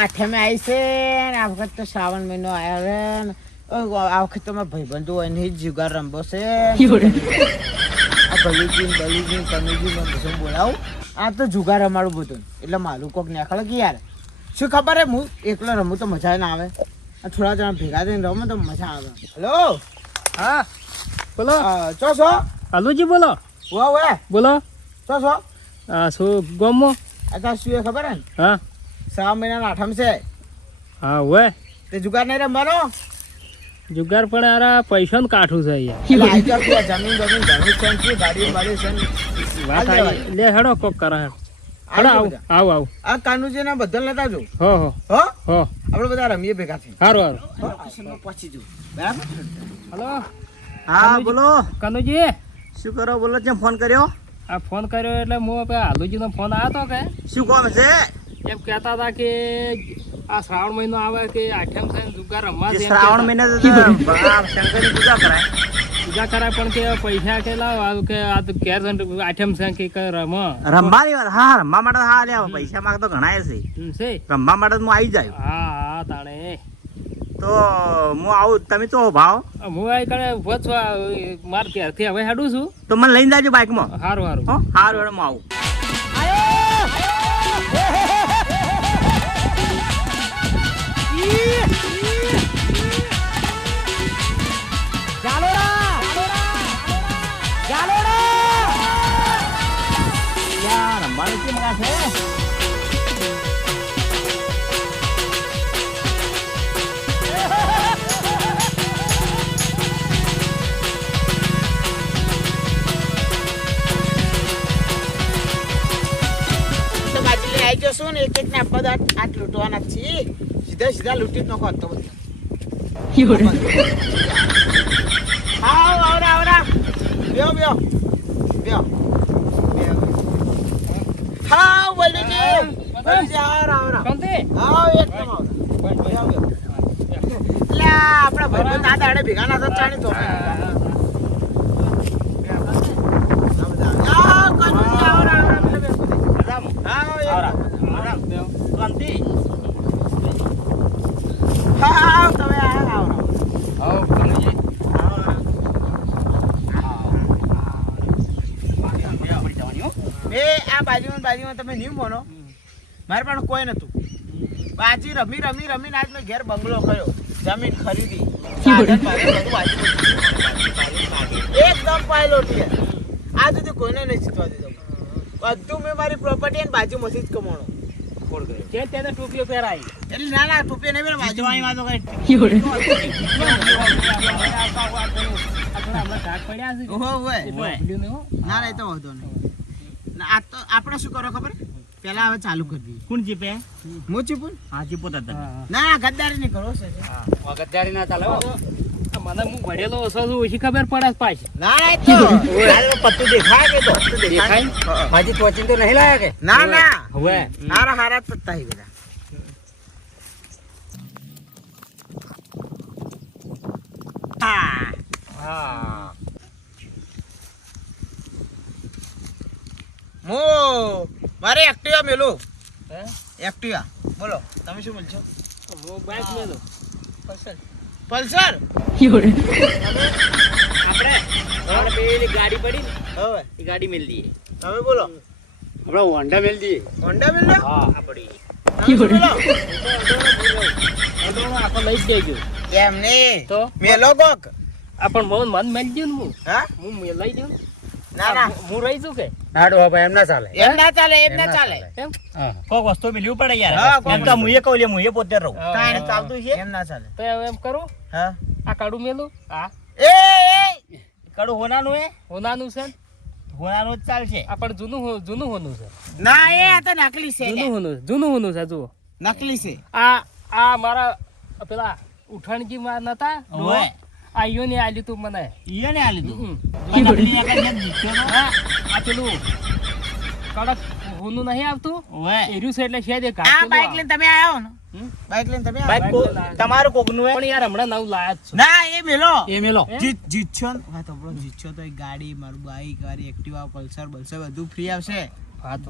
આઠમે આવી છે ને આ વખત તો શ્રાવણ મહિનો આવ્યો રે ને. આ વખત તો મારા ભાઈબંધો હોય ને જુગાર રમવો છે. આ ભલુજી બલુજી કનુજી ને બધું બોલાવું. આ તો જુગાર અમારું બધું. એટલે મારું કોક નીકળે કે યાર. શું ખબર હે? હું એકલો રમું તો મજા ના આવે. આ થોડા જણા ભેગા થઈને રમો તો મજા આવે. હેલો? હા. બોલો. ચો છો? હાલુજી બોલો. વાહ વાહ. બોલો. ચો છો? શું ગમો? અત્યારે શું એ ખબર હે? હા. શ્રાવણ મહિનાના આઠમ છે. હા હોય તે જુગાર નહીં રમવાનો? જુગાર પણ અરે પૈસા ને કાઠું છે અહીંયા. જમીન જમીન બમીન છે ગાડી બાડી છે વાત આવી. લે હેડો કોક કરે હેડ. હેડો આવ આવ આવ. આ કાનુજી ના બધા લેતા જો હો હો. હો? હો. આપણે બધા રમીએ ભેગા થઈ સારું સારું પહોંચી બરાબર? હલો. હા બોલો. કાનુજી. શું કરો? બોલો છે ફોન કર્યો? આ ફોન કર્યો એટલે હું હાલુજી નો ફોન આવ્યો હતો કે. શું કોમ છે? એમ કહેતા હતા કે આ શ્રાવણ મહિનો આવે કે આઠમ ને જુગાર રમવા શ્રાવણ. મહિને શંકરની પૂજા કરાય. પૂજા કરાય પણ કે પૈસા કે લાવ? કે આ તો કેર આઠમ છે કે રમ. રમવાની વાત હા રમવા માટે હા લે પૈસા માંગ તો ઘણા છે. રમવા માટે હું આવી જાય હા હા તાણે. તો હું આવું તમે તો ભાવ? હું આ કણે ઊભો છું માર ઘેરથી હવે હેડું છું. તો મને લઈને જાજો બાઇકમાં સારું સારું હો હારું હેડો હું આવું. યાર, રમવાનું કેમ આ છે? તો બાજુ લઈ આવી જશો ને એક એક ને આપવા દો સીધા લૂંટી જ નાખો તો બધા. આવ આવરા આવરા. બેહો બેહો. બેહો. હાવ બલુજી બલુજી આવરા આવરા? આવ બેહો એટલે આપણા ભાઈબંધ આ દાડે ભેગા ના થતા ચાણી તો. આવરા. હાવ તમે આવ આવરા બે, આ બાજુમાં બાજુમાં તમે નહીં મોનો મારે પણ કોઈ નતું. બાજી રમી રમી, રમીને આજ મેં ઘેર બંગલો કર્યો. જમીન ખરીદી. એકદમ પાયલોટ છે. આ સુધી કોઈને નહીં જીતવા દીધો. બધું મેં મારી પ્રોપર્ટી અને બાજુમાંથી જ કમાણો. જે તેને ટોપીઓ પહેરાઈ એટલે ના ના ટોપી નહીં પેલા બાજુમાં વાતો હો. ના ના તો વાંધો નહીં. આ તો આપણે શું કરો ખબર? પેલા હવે ચાલુ કરી દઈએ. કોણ જીપે? હું ચીપું હા ચીપો. ના ના ગદ્દારી નહીં કરો છે. આ મને હું ભણેલો છું ઓછી ખબર પડે પાછી. ના ના તો. પત્તું દેખાય કે તો? દેખાય? હાજી ટોચિંગ તો નહીં લાયા કે? ના ના. હવે? હારા હારા પત્તા બધા. હા. હા મો મારે એક્ટિવા મેલો. હે? એક્ટિવા બોલો તમે શું બોલશો? હું બાઈક મેલો. પલ્સર! આપણે આપણે પેલી ગાડી પડી ને હવે? એ ગાડી મેલ દઈએ. તમે બોલો. આપણે હોન્ડા મેલ દઈએ. હોન્ડા મેલો હા આપડી આપણે લઈ જ દેજો. એમ નહીં? તો? મેલો કોક? આપણ મન મન મેલ દઉં હું. હા? હું મેલાઈ દઉં ના ના. હું રહી છું કે? હાડો હવે એમ ના ચાલે. એમ ના ચાલે એમ ના ચાલે. એમ કોક વસ્તુ મિલવું પડે યાર. એમ તો મુએ કહું લે મુએ પોતે રહું. હા, ચાલતું છે. એમ ના ચાલે. તો હવે એમ કરું? હા. આ કાઢું મેલું? હા. એ એ! કડું હોનાનું એ હોનાનું છે હોનાનું જ ચાલશે. આ પણ જૂનું જૂનું હોનું છે. ના એ આ તો નકલી છે જૂનું હોનું જૂનું હોનું છે જુઓ. નકલી છે. આ આ મારા પેલા ઉઠાણજી માં નતા. આ ઈયો ને આલી તું મને. ઈયો ને આલી તું? આ પેલું કડક હોનું નહીં આવતું. એર્યું છે એટલે શેદે દે આ બાઈક લઈને તમે આવ્યો ને? બાઈક લઈને તમે બાઈક તમારું કોકનું? પણ યાર હમણાં નવું લાયા જ છું. ના એ મેલો. એ મેલો. જીત જીતશો હા તો જીતશો તો ગાડી મારું બાઈક મારી એક્ટિવા પલ્સર બલ્સર બધું ફ્રી આવશે.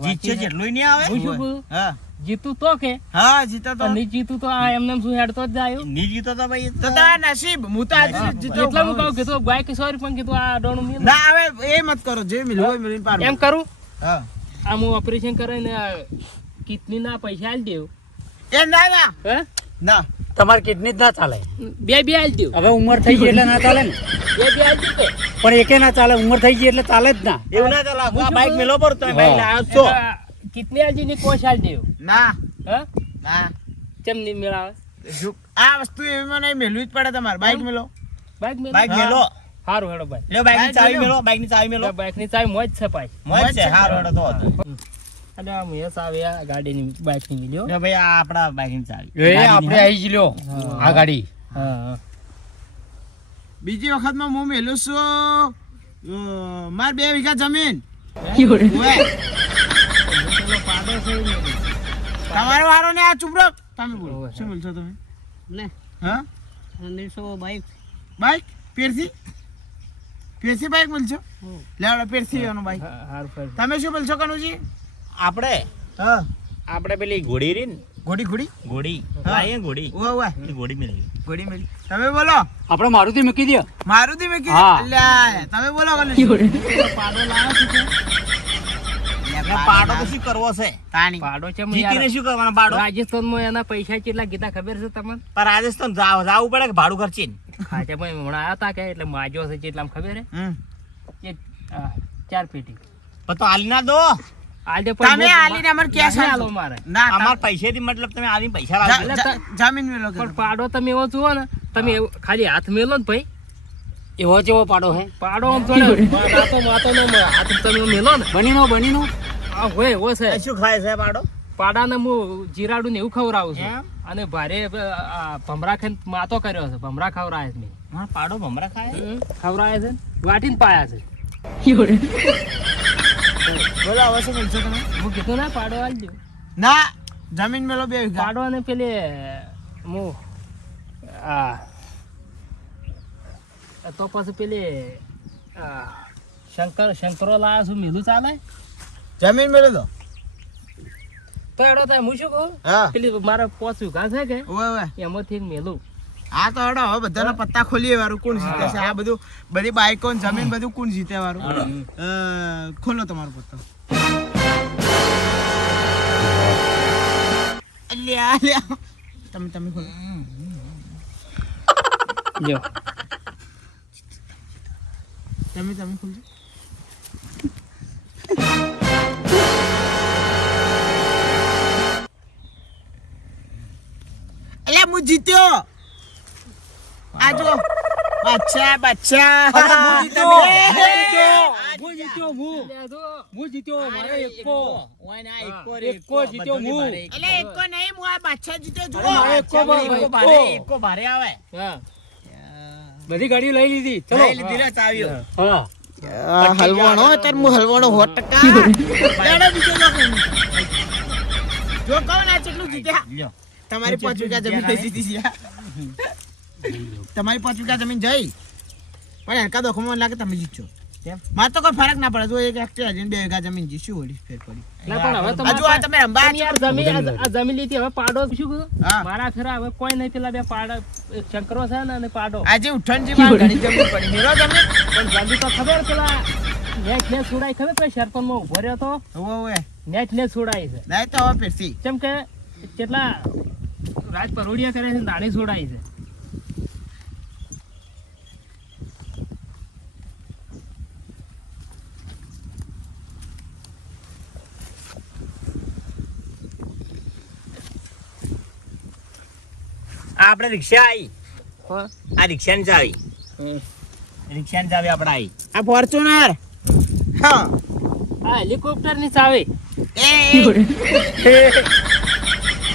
જીતશે જેટલું નહીં આવે? હું શું કહું? હા. જીતું તો કે. હા જીતો તો. નહીં જીતું તો આ એમને શું હેડતો જ જાય નહીં જીતો તો ભાઈ તો તારા નસીબ. હું તો આજે જીતો એટલે હું કહું કીધું બાઈક સોરી પણ કીધું આ ડોણું મિલ ના હવે એ મત કરો જે મિલવું હોય મિલીને પાડો એમ કરું? હા. આ હું ઓપરેશન કરીને કિડની ના પૈસા આલી દેવું. એ ના ના. હે? ના. તમારે કિડની જ ના ચાલે. બે બે આલી દઉં હવે ઉંમર થઈ ગઈ એટલે ના ચાલે ને? બે બે આલી દઉં પણ એકે ના ચાલે ઉંમર થઈ ગઈ એટલે ચાલે જ ના. એવું ના ચાલે હું બાઈક મેલો પર તમે બાઈક ના છો. કિડની આલી દેવું કોશ આલી દેવું ના. હ? ના. કેમ નહીં મેળાવે? આ વસ્તુ એવી મને મેલવી જ પડે તમારે. બાઈક મેલો. બાઈક મેલો? બાઈક મેલો. સારું હેડો બાઈક લ્યો બાઈકની ચાવી મેલો. મેલો બાઈકની ચાવી મેલો. બાઈકની ચાવી મોજ છે ભાઈ. મોજ છે હારો હેડો તો અને આ મેં ચાવી આ ગાડીની બાઈકની મિલ્યો. એ ભાઈ આ આપણા બાઈકની ચાવી એ આપણે આવી જ લ્યો આ ગાડી. હા બીજી વખતમાં હું મેલું છું. માર બે વીઘા જમીન. તમારો વારો ને આ ચૂપ તમે બોલો. શું બોલશો તમે? ને હા? હંડ્રેડસો બાઈક. બાઈક? પેરસી? પેરસી બાઈક બોલશો? લેવડો પેરસી બાઈક. તમે શું બોલશો કનુજી? આપણે? હા. આપણે પેલી ઘોડી રહી ઘોડી ઘોડી? ઘોડી. હા. લાઈએ ઘોડી? ઓવે ઓવે ઘોડી મેલી ઘોડી મેલી તમે બોલો. આપણે મારુતિ મૂકી દે મારુતિ મૂકી હા. કીધું તમે બોલો પાડો લાવ્યો છે પાડો તો શું કરવો છે? તાણી. પાડો છે જીતીને શું કરવાનો પાડો? રાજસ્થાનમાં એના પૈસા કેટલા કીધા ખબર છે તમને? પણ રાજસ્થાન જાવ- જાવું પડે કે ભાડું ખર્ચીને? હમણાં આવ્યા હતા કે એટલે માજો છે કેટલામાં ખબર હે? ચાર પેટી. પણ તો આલી ના દો. આજે તમે આલીને અમને નહીં આલો મારે. ના અમાર પૈસેથી મતલબ તમે આલીને પૈસા લાવો જામીન મેલો પણ પાડો તમે એવો જુઓ ને તમે ખાલી હાથ મેલો ને ભાઈ. એવો જેવો પાડો હે? પાડો આમ થોડે માતો માતો ને હાથ તમે મેલો ને. બનીનો બનીનો? આ હોય હો છે. શું ખાય છે પાડો? પાડાને હું જીરાડું ને એવું ખવડાવું છું. અને ભારે આ ભમરા ખાઈને માતો કર્યો છે. ભમરા ખવડાય છે મેં. પાડો ભમરા ખાય. હમ, છે વાટીને પાયા છે. બોલો હવે શું બોલશો તમે? હું કીધું ના પાડો આલી દઉં ના જમીન મેલો બે વીઘા. પાડો અને પેલી હું આ તો પછી પેલી આ શંકર શંકરો લાયા છું મેલું ચાલે? જમીન મેળવી દો તો એડો થાય હું શું કહું? પેલી મારે પોચ વીઘા છે કે? એમાંથી મેલું. આ તો હડો હવે બધાના પત્તા ખોલીએ વાળું કોણ જીતે છે? આ બધું બધી બાઈકો જમીન બધું કોણ જીતે વાળું ખોલો તમારો પત્તો. તમે તમે ખોલો. જો. તમે તમે ખોલજો. અલ્યા હું જીત્યો. બચ્ચા બચ્ચા. હું જીત્યો. હું. હું હું જીત્યો મારે એકો ઓય એકો રે, એકો જીત્યો હું. એટલે એકો નહીં હું આ બાદશાહ જીત્યો જુઓ. એકો ચાલો, ભાઈ, એકો ભારે એકો. એકો ભારે આવે. હા. બધી ગાડીઓ લઈ લીધી. ચલો. લઈ લીધી રે ચાવીઓ હા. હલવાણો અત્યારે હું હલવાણો હોટ ટકા બીજો. જો કહું ના ચેટલું જીત્યા. તમારી પાંચ વીઘા જમીન જીતી છે તમારી પાંચ વીઘા જમીન જઈ. પણ એકા દોખમાં લાગે તમે જીતશો? મારે તો કોઈ ફરક ના પડે. જો એક હેક્ટર હજી બે વીઘા જમીન જીતશું વળી ફેર પડી. હજુ આ તમે જમીન આ- જમીન લીધી હવે પાડો શું મારા ખરા હવે કોઈ નહીં પેલા બે પાડા. શંકરો છે ને અને પાડો. આજે ઉઠણજી માં ઘણી જમીન પડી. મેરો જમીન. પણ જલ્દી તો ખબર પેલા નેટ ને છોડાય ખબર પેલા સરપંચમાં ઊભો રહ્યો તો? હોવે નેટ ને છોડાય છે. નહીં તો હવે ફેરથી કેમ કે કેટલા રાજ પરોડિયા કરે છે નાની દાણી છોડાય છે. આપણે રિક્ષા આવી આ રિક્ષાની ચાવી રિક્ષાની ચાવી આપણે આવી આ ફોર્ચ્યુનર. હા. આ હેલિકોપ્ટરની ચાવી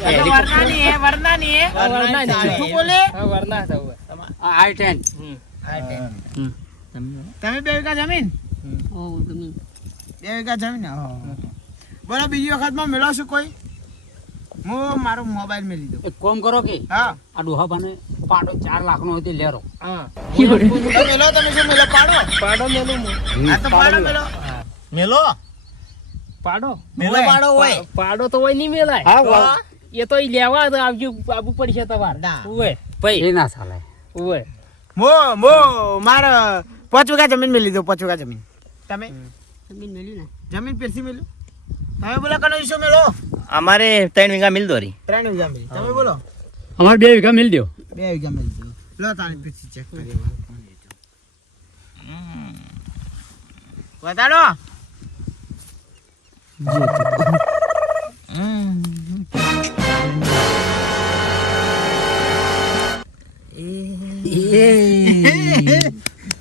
એ વરનાની હે આ વરના ચાવી. બોલે? આ વરના છે હવે. આ આઈ ટેન. હમ. તમે બે વીઘા જમીન? બે વીઘા જમીન? હા. બોલો બીજી વખતમાં મેળવશું કોઈ? હું મારો મોબાઈલ મેં લીધો. એક કોમ કરો કે હા. આ પાડો ચાર લાખ નો હતી લેરો. હા. મેલો તમે શું મેલો પાડો. પાડો મેલું આ તો પાડો મેલો. મેલો? પાડો. મેલો પાડો હોય. પાડો તો હોય નહીં મેલાય. હા, એ તો લેવા તો આવજો આબુ પડશે તમારે. ના. ઉવે ભાઈ. એ ના ચાલે. ઉવે. મો મો મારે પાંચ વીઘા જમીન મેલી દો પાંચ વીઘા જમીન. તમે? જમીન મેળ્યું ને. જમીન પેરસી મેલ્યું? તમે બોલો કનો ઈસો મેલો અમારે ત્રણ વીઘા મિલ દોરી. ત્રણ વીઘા મિલ. તમે બોલો. અમારે બે વીઘા મિલ દો બે વીઘા મિલ દો લો તાણી પછી ચેક કરી બતાડો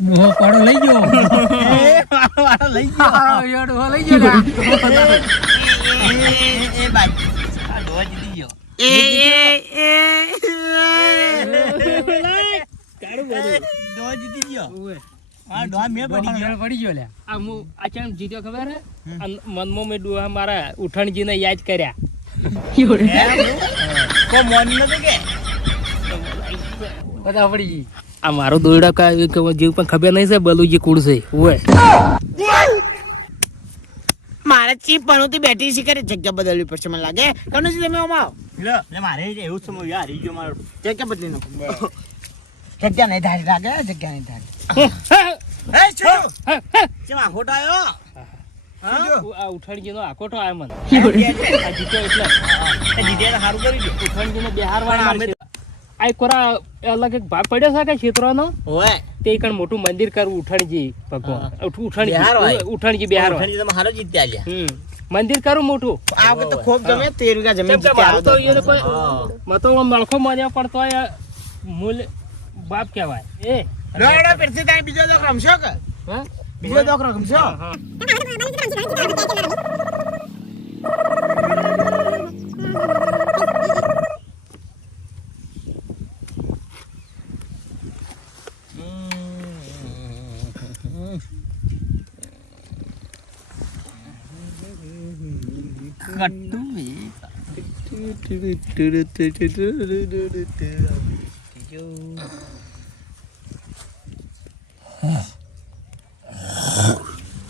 મોહ પાડો લઈ ગયો. લઈ ગયો. યડો લઈ ગયો લ્યા. એ બાઈ આ ડોહા જીતી ગયો એ એ. ડોહા જીતી ગયો ઉવે આ ડોહા મેં પડી ગયો. પડી ગયો લ્યા. આ હું આ કેમ જીત્યો ખબર હે? મનમાં મેં ડોહા મારા ઉઠણજીને યાદ કર્યા. કો મોન કે? બધા પડી ગઈ. આ મારો દોરડા કા જીવ પણ ખબર નહીં છે બલુજી કુળ છે. ચીપ ભણુતી બેઠી છે કરે જગ્યા બદલવી પડશે મને લાગે. કનુજી તમે ઓમાં આવો. લે લે મારે એવું જ સમજ યાર ગયો મારો. જગ્યા બદલી નાખો. જગ્યા નહીં ધારી લાગે જગ્યા નહીં ધારી. એ છો ચમ આ ખોટા આવ્યો આ ઉઠણજીનો આકોટો આયો મને. જીત્યો એટલે જીત્યા સારું કરી દો. નો બિહાર વાળા આ એક કોરા અલગ એક ભાગ પડ્યો છે કે ક્ષેત્રનો ઓય તે કણ મોટું મંદિર કરવું ઉઠણજી ભગવાન. ઉઠ- ઉઠણજી. ઉઠણજી બિહાર હારો જીત્યા લ્યા હમ. મંદિર કરું મોટું. આ વખત તો ખૂબ જમે તેર વીઘા જમીન મારું તો જીત્યા એને કોઈ મતો મળખો માન્યો પડતો હોય મૂલ બાપ કહેવાય. એ. લો પરથી તાઈ બીજો દોખ રમશો કે? હા? બીજો દોખ રમશો? હા.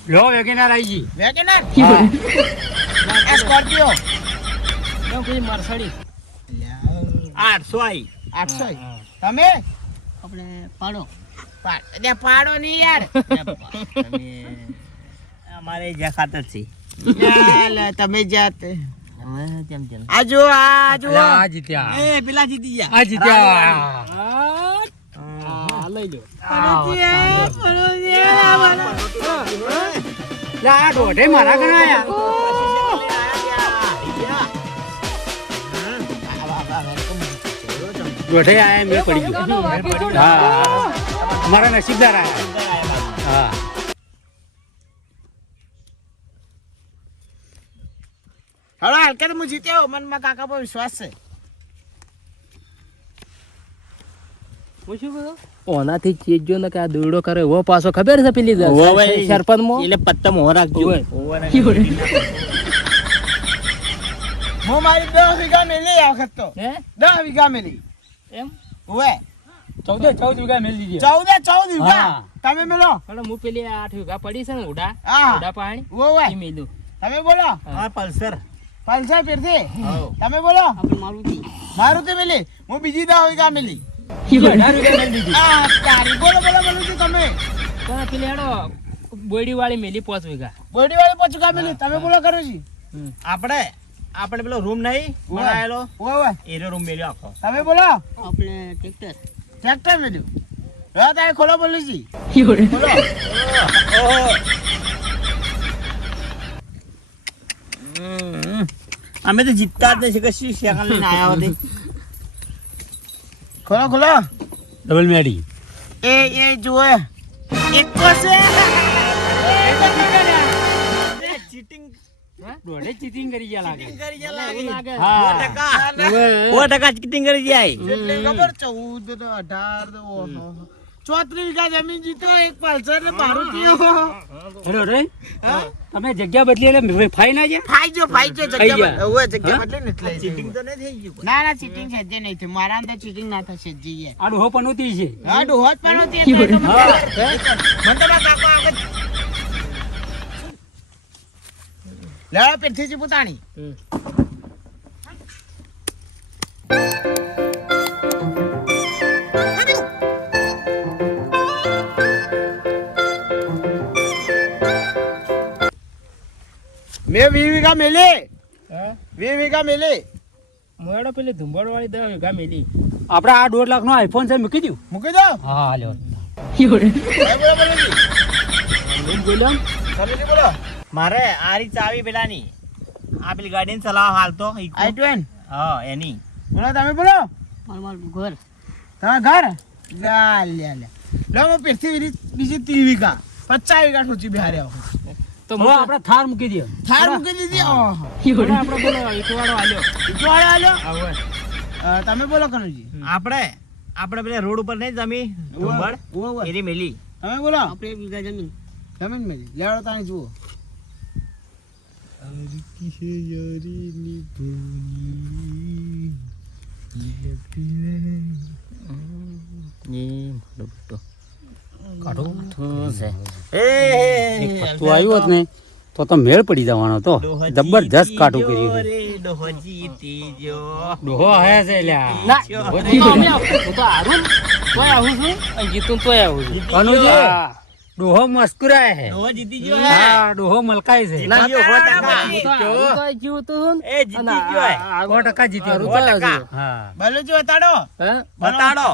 લો વેગેનાર આવી વેગેનાર? આ સ્કોર્પિયો. કેમ કોઈ મરસડી આઠસો આઈ. આઠસો તમે? આપણે પાડો. એટલે પાડો નહીં યાર. અમારે જ્યાં ખાતર છે. યાર, તમે જાતે તેમ તેમ આ જો આ જો લ્યા, આ જીત્યા. એ પેલા જીતી ગયા. આ જીત્યા. આ લઈ લો. આ દોઢે મારા ગણાયા દોઢે આયા મેં પડી ગયો. હા. મારા નસીબદાર આયા. હા. હવે હું જીતી હું જીત્યો? મનમાં કાકા પર વિશ્વાસ છે. હું શું કહું? ઓનાથી ચેજો ને કે આ દોરડો કરે એવો પાછો ખબર છે પેલી સરપંચમાં એટલે પત્તા મોહ રાખજો ઓય. ઓવર અને હું મારી દસ વીઘા મેલી આ વખત તો. દસ વીઘા મેલી. એમ? ઓવે ચૌદે ચૌદ વીઘા મેળ દીધી. ચૌદે ચૌદ વીઘા? તમે મેલો? હું પેલી આઠ વીઘા પડી છે ને ઉડા ઉડા પાણી. મેલું. તમે બોલો. આ પલ્સર. પલસર પેરથી તમે બોલો. મારુતિ. મારુતિ મેલી. હું બીજી હોય કા મેલી. વીઘા આ તારી બોલો બોલો બોલો છું તમે. તો પેલી હેડો બોયડી વાળી મેલી પોચ વીઘા. બોડી વાળી પચુકા મેલી. તમે બોલો કરો છી. આપણે આપણે પેલો રૂમ નહીં બનાવેલો. ઓવે એનો રૂમ મેલ્યો આખો. તમે બોલો. આપણે ટ્રેક્ટર. ટ્રેક્ટર મેલ્યું. હવે તારે ખોલો બોલું છી. બોલો. અમે તો જીતતા જ નથી કશું સાયકલ લઈને આવ્યા હોતે ખોલો ખોલો ડબલ મેડી એ એ જુઓ એક છે ચીટિંગ દોઢે ચીટિંગ કરી ગયા લાગે કરી ગયા લાગે હા ટકા ઓવે. ટકા ચીટિંગ કરી જાય એટલે ખબર ચૌદ ને અઢાર ને ઓહો ચોત્રીસ વીઘા જમીન જીતો એક પલ્સર ને મારુતિ હેલો રે. તમે જગ્યા બદલી એટલે ફાઈ ના ગયા? ફાઈજો ફાઈજો થઈ જગ્યા ગયા. બદલે. જગ્યા બદલી ને એટલે ચીટિંગ તો નહીં થઈ ગયું ના ના ચીટિંગ છે જે નહીં થયું. મારા અંદર ચીટિંગ ના થશે જઈએ. આ ડોહો ઉતી છે. હા ડોહોત પણ ઉતી એટલે તો મને તો કાકો આગળ લેવડો પેટથી ચીપુ તાણી મેં વી વીઘા મેલી. હા? વી વીઘા મેલી. મોડો પેલી ધુંબળ વાળી દવા વીઘા મેલી. આપણે આ દોઢ લાખ નો આઈફોન છે મૂકી દઉં મૂકી દો. હા લ્યો. ભાઈ બોલો બોલો. હું બોલ્યો સમીજી બોલો. મારે આ રીત ચાવી પેલાની. આ પેલી ગાડી ચલાવવા હાલ તો આઈ ટ્વેન? હા એની. બોલો તમે બોલો. મારું મારું ઘર. તમારા ઘર? લા લે લે. લો હું પેટથી બીજી ત્રી વીઘા પચાસ વીઘા ઠોચી બિહારે આવો તો હવે આપણે થાર મૂકી દઈએ. થાર મૂકી દીધી? આપણે બોલો ઈટવાળો આલ્યો. ઇટવાળે આલ્યો? આ હોય અ, તમે બોલો કનુજી. આપણે આપણે પેલા રોડ ઉપર નહીં જમી? ધુંબળ ઉવો. મેલી. તમે બોલો. આપણે વીઘા જમીન. જમીન મેલી. લેવડો તાણી જુઓ. એક પત્તું આવ્યું હોત ને તો. તો મેળ પડી જવાનો તો જબરજસ્ત કાઢું કર્યું છે. ડોહો હયા છે લ્યા ના હું તો આરું તો તોય આવું છું. અને જીતું તોય આવું છું. કનુજી ડોહો મસ્કુરાય છે. જીતી ગયો હા ડોહો મલકાય છે. ના ગયો, હો ટકા. તો જીવ તો. એ જીતી ગયો એ. સો ટકા જીતી હારું ટકા. હા. બોલો જો બતાડો. હે? બતાડો.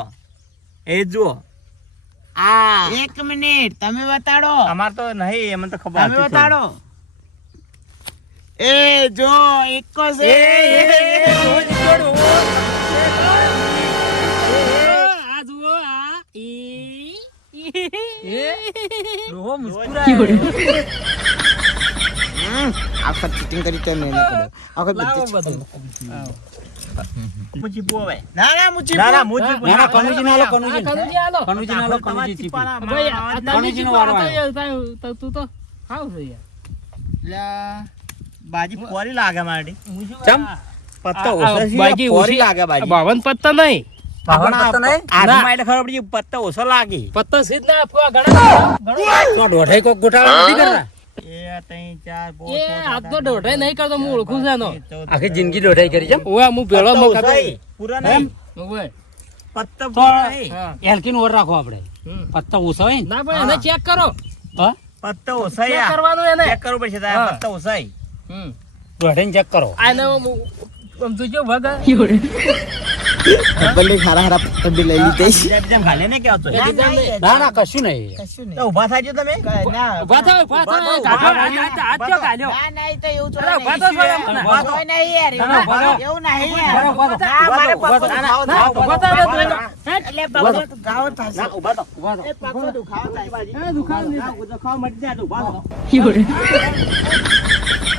એ જુઓ. આ એક મિનિટ તમે બતાડો અમાર તો નહીં એમને તો ખબર તમે બતાડો એ જો એક એકો છે આ જુઓ, આ. ઈ. ડોહો મુસ્કુરાય આખા ચીટિંગ કરી તો નહીં ના આખા લાવો બધું. મુજી ચીપું ના ના મુજી ના ના મુજી ના ના કનુજી ના લો કનુજી કનુજી ના લો કનુજી ચીપી. કનુજી આ ચીપો વારો તો તું ખાવ છો યાર. બાજી પોરી લાગે મારી. ચમ. પત્તો આ- આ ઓછો બાજી પોરી લાગે બાજી. બાવન પત્તા નહીં. પત્તા ઓછો લાગી. પત્તા સીધ ના આપવા ઘણા ઘણા. તો કોક ગોટાળા નથી કરતા? દોઢાઈ આખી જિંદગી દોઢાઈ કરી છે હું ભેળો. એલકીન ઓર રાખો આપણે. પત્તા ના? પણ એને ચેક કરો. પત્તા પત્તો ઓછા ચેક યા. કરવાનું એને. ચેક કરવું પડશે તારે હા. પત્તો ઓછા ય. હમ. દોઢાઈને ચેક કરો. આને વગર. ભલે ખારા ખારા પત્તા બી લઈ લીધે બીજા ઘાલે ને કે તો? ના, ના, કશું નહીં કશું તો નહીં ઊભા થાજો તમે ના ઊભા થાઓ ઊભા થાઓ ઊભા હાથ- હાથ- હાથ ના ના તો એવું તો ઊભા તો ઊભા નહીં. નહીં યાર ઊભા. એવું નહીં યાર ઊભા તો ના, મારે ઊભા પગ ના, ઊભા તો ઊભા. એટલે પગ દુખાવો થાય છે. ના, ઊભા તો ઊભા. એ પગ દુખાવો થાય દુખાવા તો દુખાવો મટી જાય, ઊભા થાવ.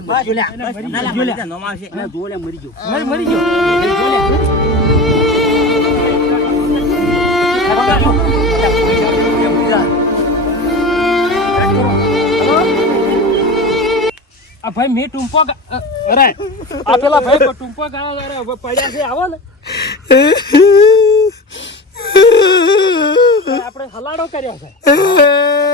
મારો. ગયો. ભાઈ મેં ટૂંપો અરે આ પેલા ભાઈ ટૂંપો ગાળો અરે પડ્યા છે આવો ને. આપણે હલાડો કર્યો છે.